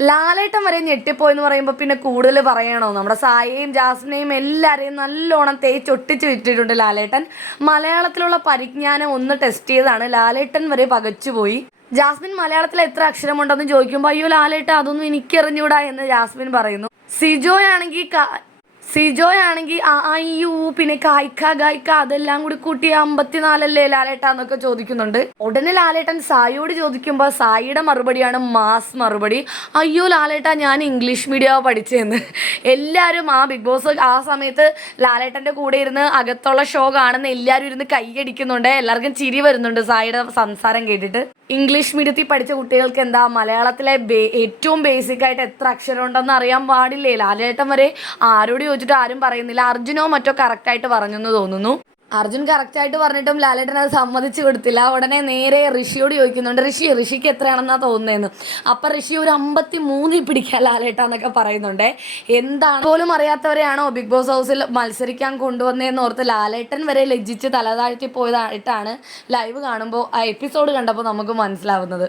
ലാലേട്ടൻ വരെ ഞെട്ടിപ്പോയെന്ന് പറയുമ്പോൾ പിന്നെ കൂടുതൽ പറയണോ? നമ്മുടെ സായയും ജാസ്മിനെയും എല്ലാവരെയും നല്ലോണം തേച്ചൊട്ടിച്ച് വിട്ടിട്ടുണ്ട് ലാലേട്ടൻ. മലയാളത്തിലുള്ള പരിജ്ഞാനം ഒന്ന് ടെസ്റ്റ് ചെയ്താണ്. ലാലേട്ടൻ വരെ പകച്ചുപോയി ജാസ്മിൻ മലയാളത്തിൽ എത്ര അക്ഷരമുണ്ടെന്ന് ചോദിക്കുമ്പോൾ അയ്യോ ലാലേട്ട അതൊന്നും എനിക്കറിഞ്ഞൂടാ എന്ന് ജാസ്മിൻ പറയുന്നു. സിജോയാണെങ്കിൽ സിജോയാണെങ്കിൽ അയ്യോ പിന്നെ കായ്ക്ക കായ്ക്ക അതെല്ലാം കൂടി കൂട്ടി അമ്പത്തിനാലല്ലേ ലാലേട്ട എന്നൊക്കെ ചോദിക്കുന്നുണ്ട്. ഉടനെ ലാലേട്ടൻ സായിയോട് ചോദിക്കുമ്പോൾ സായിയുടെ മറുപടിയാണ് മാസ് മറുപടി. അയ്യോ ലാലേട്ട ഞാൻ ഇംഗ്ലീഷ് മീഡിയം പഠിച്ചതെന്ന് എല്ലാവരും ആ ബിഗ് ബോസ് ആ സമയത്ത് ലാലേട്ടന്റെ കൂടെ ഇരുന്ന് അകത്തുള്ള ഷോ കാണുന്ന എല്ലാവരും ഇരുന്ന് കൈയടിക്കുന്നുണ്ട്. എല്ലാവർക്കും ചിരി വരുന്നുണ്ട് സായിയുടെ സംസാരം കേട്ടിട്ട്. ഇംഗ്ലീഷ് മീഡിയത്തിൽ പഠിച്ച കുട്ടികൾക്ക് എന്താ മലയാളത്തിലെ ബേ ഏറ്റവും ബേസിക് ആയിട്ട് എത്ര അക്ഷരം ഉണ്ടെന്ന് അറിയാൻ പാടില്ലേ? ലാലേട്ടൻ വരെ ആരോട് ചോദിച്ചിട്ട് ആരും പറയുന്നില്ല. അർജുനോ മറ്റോ കറക്റ്റായിട്ട് പറഞ്ഞെന്ന് തോന്നുന്നു. അർജുൻ കറക്റ്റായിട്ട് പറഞ്ഞിട്ടും ലാലേട്ടൻ അത് സമ്മതിച്ചു കൊടുത്തില്ല. ഉടനെ നേരെ ഋഷിയോട് ചോദിക്കുന്നുണ്ട് ഋഷി ഋഷിക്ക് എത്രയാണെന്നാ തോന്നുന്നതെന്ന് അപ്പം ഋഷി ഒരു അമ്പത്തി മൂന്നിൽ പിടിക്കാൻ ലാലേട്ടാന്നൊക്കെ പറയുന്നുണ്ട്. എന്താണ് പോലും അറിയാത്തവരെയാണോ ബിഗ് ബോസ് ഹൗസിൽ മത്സരിക്കാൻ കൊണ്ടുവന്നതെന്ന് ഓർത്ത് ലാലേട്ടൻ വരെ ലജ്ജിച്ച് തലതാഴ്ത്തി പോയതായിട്ടാണ് ലൈവ് കാണുമ്പോൾ ആ എപ്പിസോഡ് കണ്ടപ്പോൾ നമുക്ക് മനസ്സിലാവുന്നത്.